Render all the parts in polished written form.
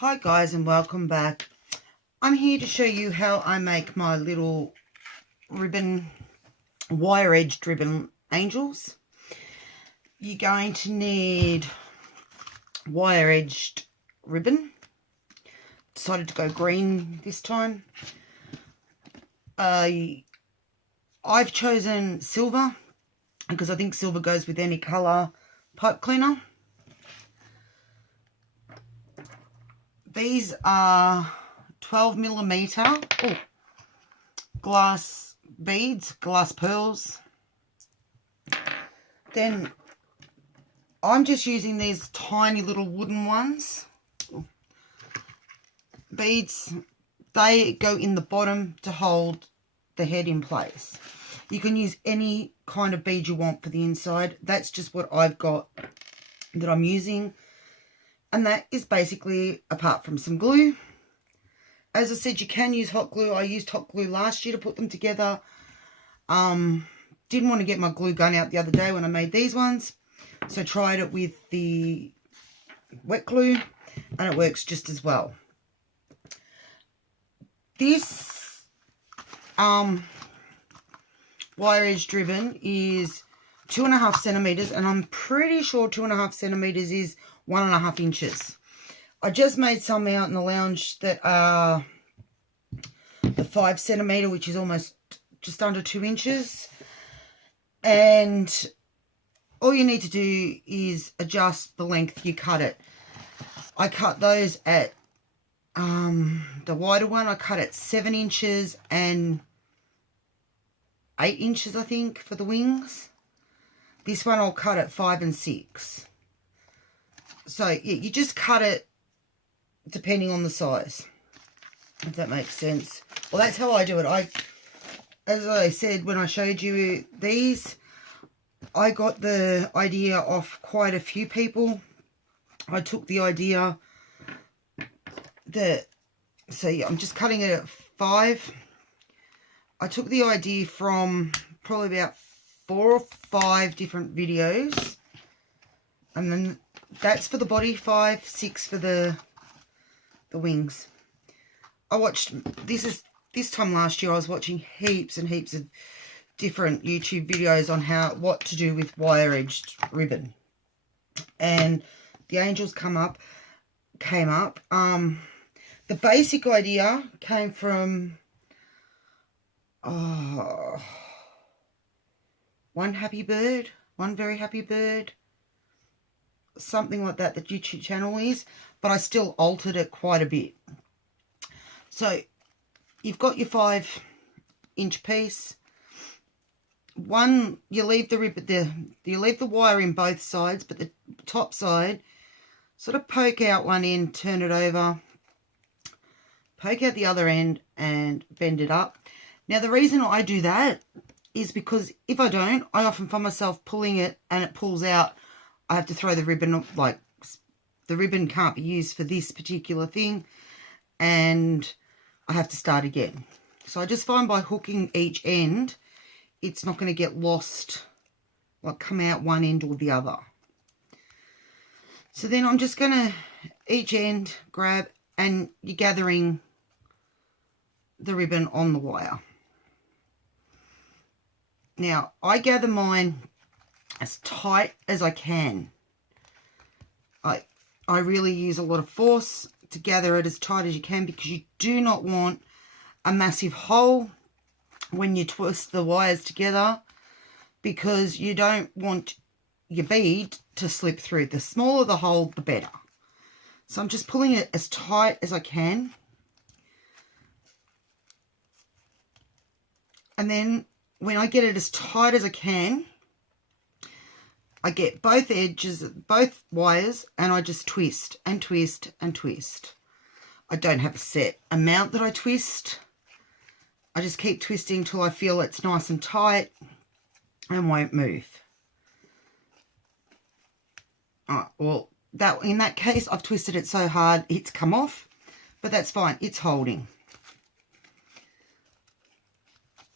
Hi guys and welcome back. I'm here to show you how I make my little ribbon, wire edged ribbon angels. You're going to need wire edged ribbon. Decided to go green this time. I've chosen silver because I think silver goes with any colour pipe cleaner. These are 12mm glass beads, glass pearls. Then I'm just using these tiny little wooden ones. Beads, they go in the bottom to hold the head in place. You can use any kind of bead you want for the inside. That's just what I've got that I'm using. And that is basically, apart from some glue. As I said, you can use hot glue. I used hot glue last year to put them together. Didn't want to get my glue gun out the other day when I made these ones. So tried it with the wet glue and it works just as well. This wire edged ribbon is 2.5 centimeters, and I'm pretty sure 2.5 centimeters is 1.5 inches. I just made some out in the lounge that are the 5 centimeter, which is almost just under 2 inches. And all you need to do is adjust the length you cut it. I cut those at the wider one, I cut at 7 inches and 8 inches, I think, for the wings. This one I'll cut at 5 and 6. So yeah, you just cut it depending on the size, if that makes sense. Well, that's how I do it. As I said when I showed you these, I got the idea off quite a few people. I took the idea that, so yeah, I'm just cutting it at 5. I took the idea from probably about 4 or 5 different videos, and then that's for the body, 5, 6 for the wings. I watched this time last year I was watching heaps and heaps of different YouTube videos on what to do with wire edged ribbon, and the angels came up. The basic idea came from One Very Happy Bird, something like that, the YouTube channel is, but I still altered it quite a bit. So you've got your 5-inch piece. You leave the ribbon, you leave the wire in both sides, but the top side, sort of poke out one end, turn it over, poke out the other end and bend it up. Now the reason I do that is because if I don't, I often find myself pulling it and it pulls out. I have to throw the ribbon, like the ribbon can't be used for this particular thing, and I have to start again. So I just find by hooking each end, it's not going to get lost, like come out one end or the other. So then I'm just going to each end grab, and you're gathering the ribbon on the wire. Now I gather mine as tight as I can. I really use a lot of force to gather it as tight as you can, because you do not want a massive hole when you twist the wires together, because you don't want your bead to slip through. The smaller the hole, the better. So I'm just pulling it as tight as I can. And then when I get it as tight as I can, I get both edges, both wires, and I just twist and twist and twist. I don't have a set amount that I twist. I just keep twisting till I feel it's nice and tight and won't move. Well, in that case, I've twisted it so hard it's come off, but that's fine. It's holding.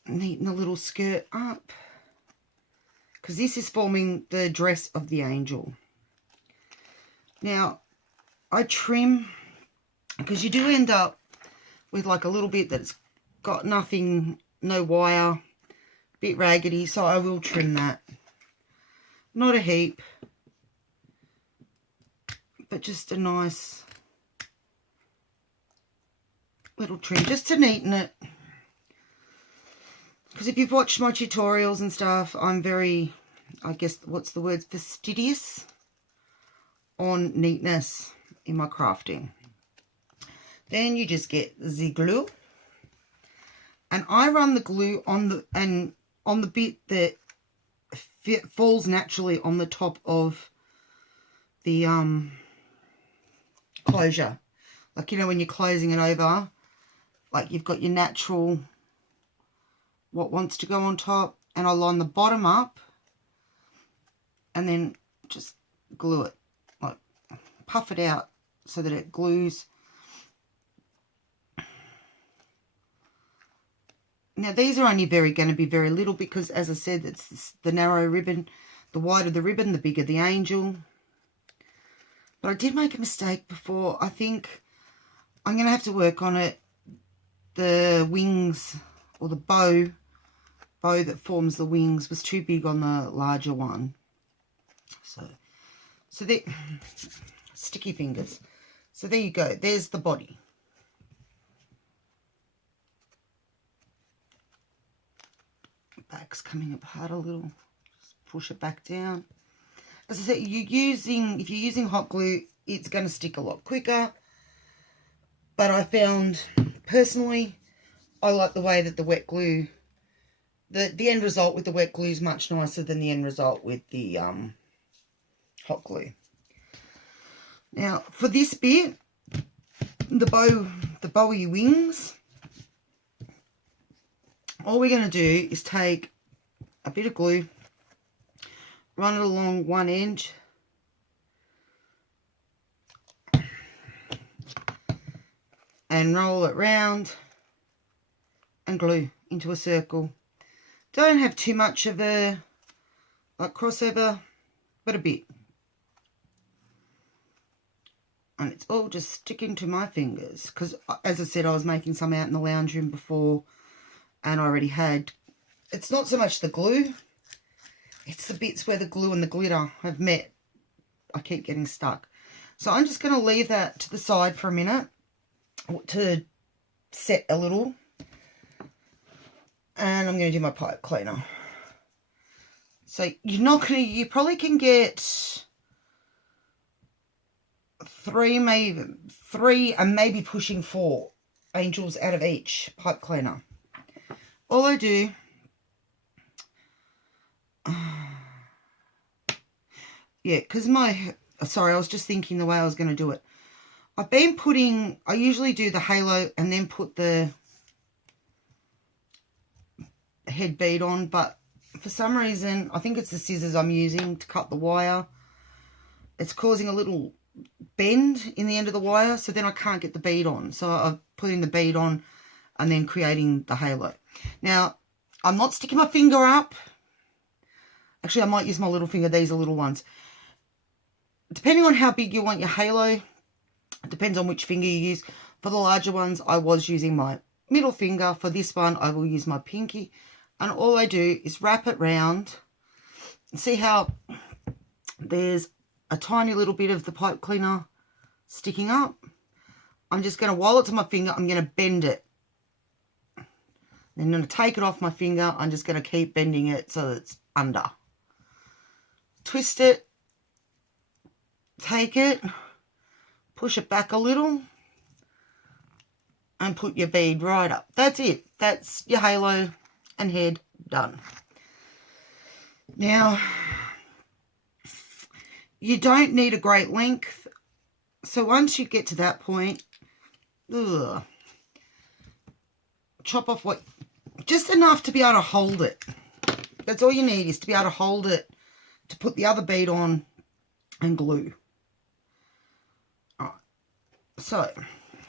Neaten the little skirt up, because this is forming the dress of the angel. Now, I trim because you do end up with like a little bit that's got nothing, no wire, bit raggedy, so I will trim that. Not a heap, but just a nice little trim just to neaten it. Because if you've watched my tutorials and stuff, I'm very, I guess, what's the word, fastidious on neatness in my crafting. Then you just get the glue, and I run the glue on the bit that falls naturally on the top of the closure. Like, you know, when you're closing it over, like you've got your natural what wants to go on top, and I line the bottom up and then just glue it, like puff it out so that it glues. Now these are only going to be very little, because as I said, it's the narrow ribbon. The wider the ribbon, the bigger the angel. But I did make a mistake before. I think I'm going to have to work on it. The wings, or the bow that forms the wings, was too big on the larger one. So there, sticky fingers. So there you go. There's the body. Back's coming apart a little. Just push it back down. As I said, if you're using hot glue, it's going to stick a lot quicker. But I found, personally, I like the way that the wet glue, the end result with the wet glue is much nicer than the end result with the hot glue. Now, for this bit, the bowie wings, all we're going to do is take a bit of glue, run it along one edge, and roll it round and glue into a circle. Don't have too much of a crossover, but a bit. And it's all just sticking to my fingers, because as I said, I was making some out in the lounge room before, and I already had, it's not so much the glue, it's the bits where the glue and the glitter have met. I keep getting stuck. So I'm just going to leave that to the side for a minute to set a little. And I'm going to do my pipe cleaner. So you probably can get three and maybe pushing 4 angels out of each pipe cleaner. All I do, yeah, because sorry, I was just thinking the way I was going to do it. I usually do the halo and then put the head bead on, but for some reason, I think it's the scissors I'm using to cut the wire, it's causing a little bend in the end of the wire, so then I can't get the bead on. So I'm putting the bead on and then creating the halo. Now, I'm not sticking my finger up. Actually, I might use my little finger. These are little ones. Depending on how big you want your halo, it depends on which finger you use. For the larger ones, I was using my middle finger. For this one, I will use my pinky. And all I do is wrap it round. See how there's a tiny little bit of the pipe cleaner sticking up? I'm just going to, while it's on my finger, I'm going to bend it. Then I'm going to take it off my finger. I'm just going to keep bending it so that it's under. Twist it. Take it. Push it back a little. And put your bead right up. That's it. That's your halo and head done. Now, you don't need a great length. So once you get to that point, chop off just enough to be able to hold it. That's all you need, is to be able to hold it to put the other bead on and glue. All right. So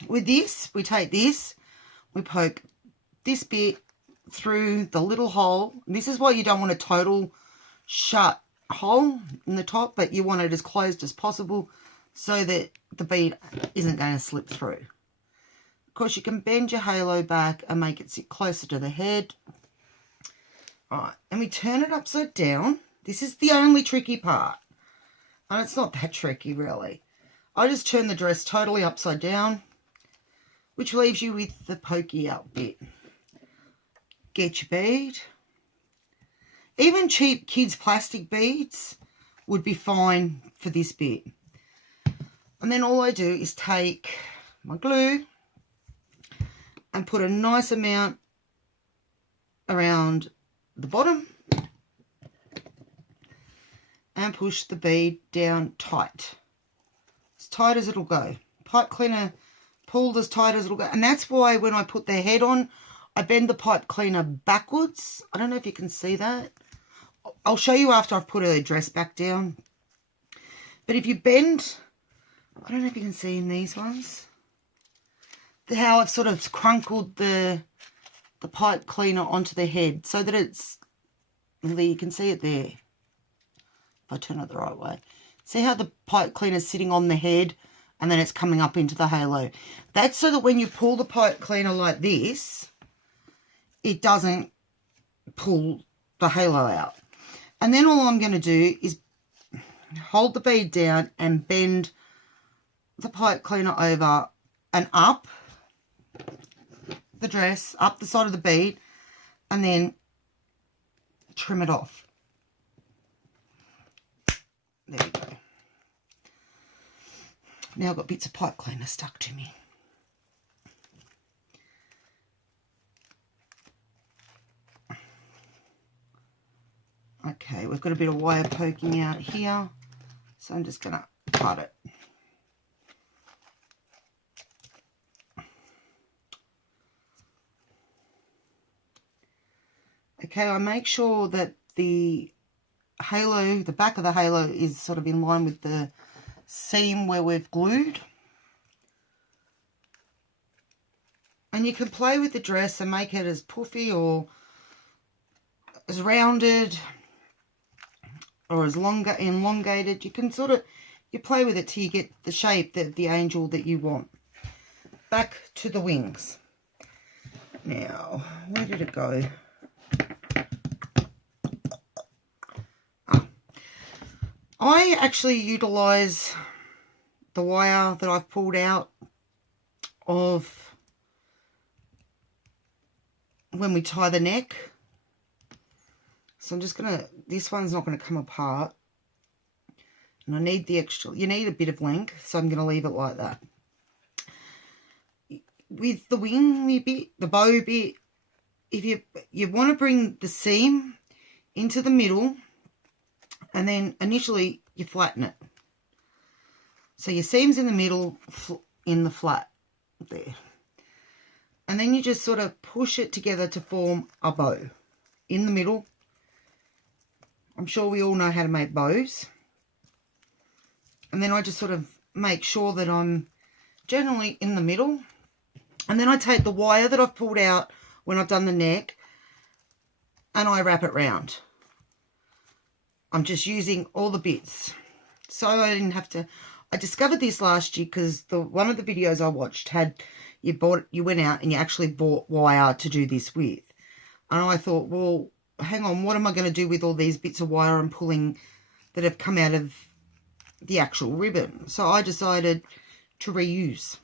with this, we take this, we poke this bit through the little hole. This is why you don't want a total shut hole in the top, but you want it as closed as possible so that the bead isn't going to slip through. course, you can bend your halo back and make it sit closer to the head. All right, and we turn it upside down. This is the only tricky part. And it's not that tricky, really. I just turn the dress totally upside down, which leaves you with the pokey out bit. Get your bead. Even cheap kids' plastic beads would be fine for this bit. And then all I do is take my glue and put a nice amount around the bottom and push the bead down tight. As tight as it'll go. Pipe cleaner pulled as tight as it'll go. And that's why when I put the head on, I bend the pipe cleaner backwards. I don't know if you can see that. I'll show you after I've put her dress back down. But if you bend, I don't know if you can see in these ones, how I've sort of crunkled the pipe cleaner onto the head so that it's, you can see it there. If I turn it the right way. See how the pipe cleaner is sitting on the head and then it's coming up into the halo. That's so that when you pull the pipe cleaner like this, it doesn't pull the halo out. And then all I'm going to do is hold the bead down and bend the pipe cleaner over and up the dress, up the side of the bead, and then trim it off. There we go. Now I've got bits of pipe cleaner stuck to me. Okay, we've got a bit of wire poking out here, so I'm just going to cut it. Okay, I make sure that the halo, the back of the halo is sort of in line with the seam where we've glued. And you can play with the dress and make it as puffy or as rounded or as elongated. You can sort of, you play with it till you get the shape that the angel that you want. Back to the wings. Now, where did it go? I actually utilise the wire that I've pulled out of when we tie the neck. So I'm just going to, this one's not going to come apart. And I need the extra, you need a bit of length, so I'm going to leave it like that. With the wing bit, the bow bit, if you want to bring the seam into the middle, and then initially you flatten it. So your seam's in the middle, in the flat there. And then you just sort of push it together to form a bow in the middle. I'm sure we all know how to make bows. And then I just sort of make sure that I'm generally in the middle. And then I take the wire that I've pulled out when I've done the neck and I wrap it round. I'm just using all the bits. So I didn't have to, I discovered this last year because one of the videos I watched had, you went out and you actually bought wire to do this with. And I thought, well, hang on, what am I going to do with all these bits of wire I'm pulling that have come out of the actual ribbon? So I decided to reuse,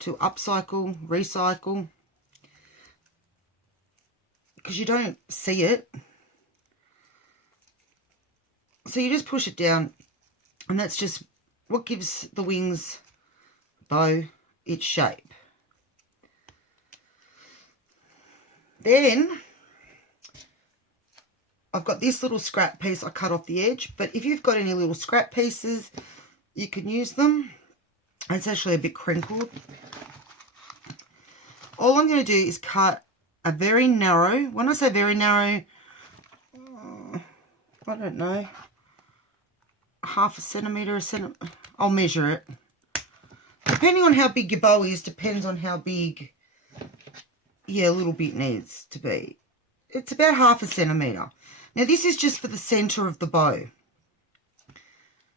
to upcycle, recycle, because you don't see it. So you just push it down, and that's just what gives the wings bow its shape. Then I've got this little scrap piece I cut off the edge, but if you've got any little scrap pieces, you can use them. It's actually a bit crinkled. All I'm going to do is cut a very narrow, when I say very narrow, I don't know, half a centimetre, I'll measure it. Depending on how big your bow is, depends on how big your little bit needs to be. It's about half a centimetre. Now this is just for the centre of the bow.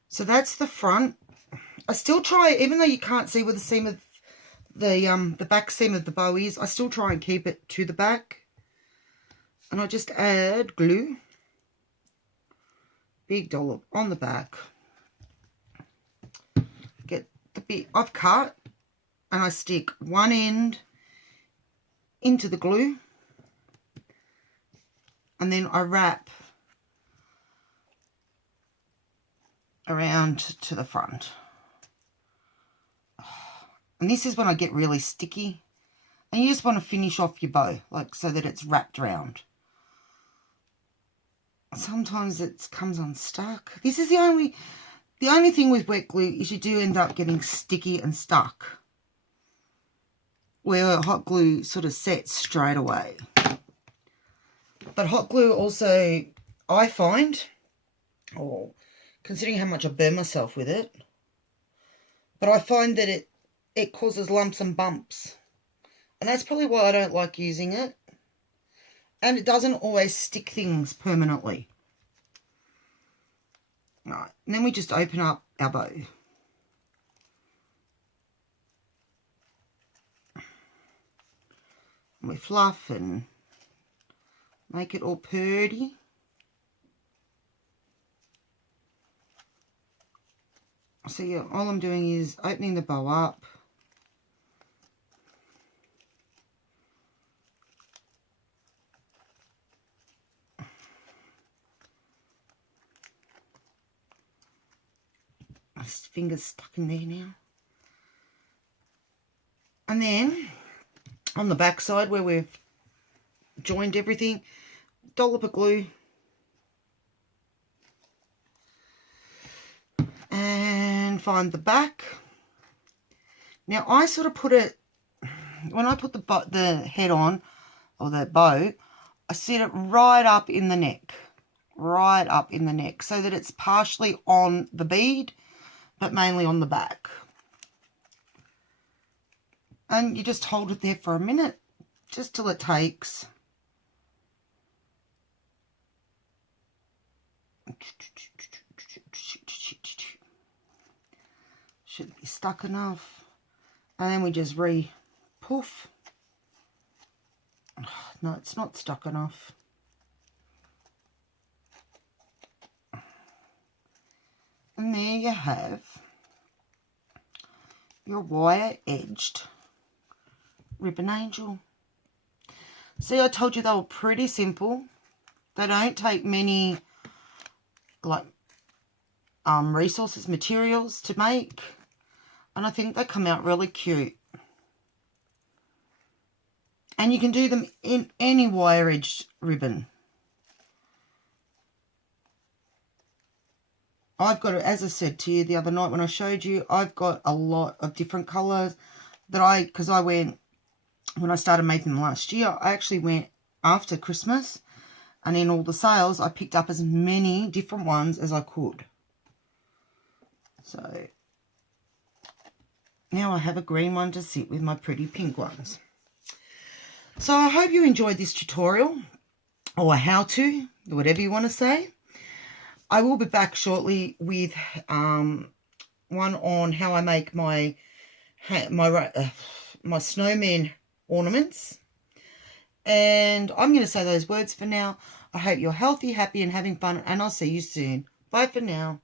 So that's the front. I still try, even though you can't see where the seam of the back seam of the bow is, I still try and keep it to the back. And I just add glue. Big dollop on the back. Get the bit I've cut, and I stick one end into the glue, and then I wrap around to the front. And this is when I get really sticky, and you just want to finish off your bow, like so that it's wrapped around. Sometimes it comes unstuck. This is the only thing with wet glue is you do end up getting sticky and stuck, where hot glue sort of sets straight away. But hot glue also, I find, or considering how much I burn myself with it, but I find that it causes lumps and bumps. And that's probably why I don't like using it. And it doesn't always stick things permanently. Right, and then we just open up our bow. And we fluff and make it all purdy. So yeah, all I'm doing is opening the bow up. My finger's stuck in there now. And then on the back side where we've joined everything, dollop of glue. And find the back. Now I sort of put it, when I put the head on, or the bow, I set it right up in the neck. Right up in the neck, so that it's partially on the bead, but mainly on the back. And you just hold it there for a minute, just till it takes. Should be stuck enough. And then we just poof. No, it's not stuck enough. And there you have your wire-edged ribbon angel. See, I told you they were pretty simple. They don't take many resources, materials to make. And I think they come out really cute. And you can do them in any wire-edged ribbon. I've got, as I said to you the other night when I showed you, I've got a lot of different colours that because I went, when I started making them last year, I actually went after Christmas, and in all the sales, I picked up as many different ones as I could. So now I have a green one to sit with my pretty pink ones. So I hope you enjoyed this tutorial, or how to, whatever you want to say. I will be back shortly with one on how I make my snowman ornaments. And I'm going to say those words for now. I hope you're healthy, happy, and having fun, and I'll see you soon. Bye for now.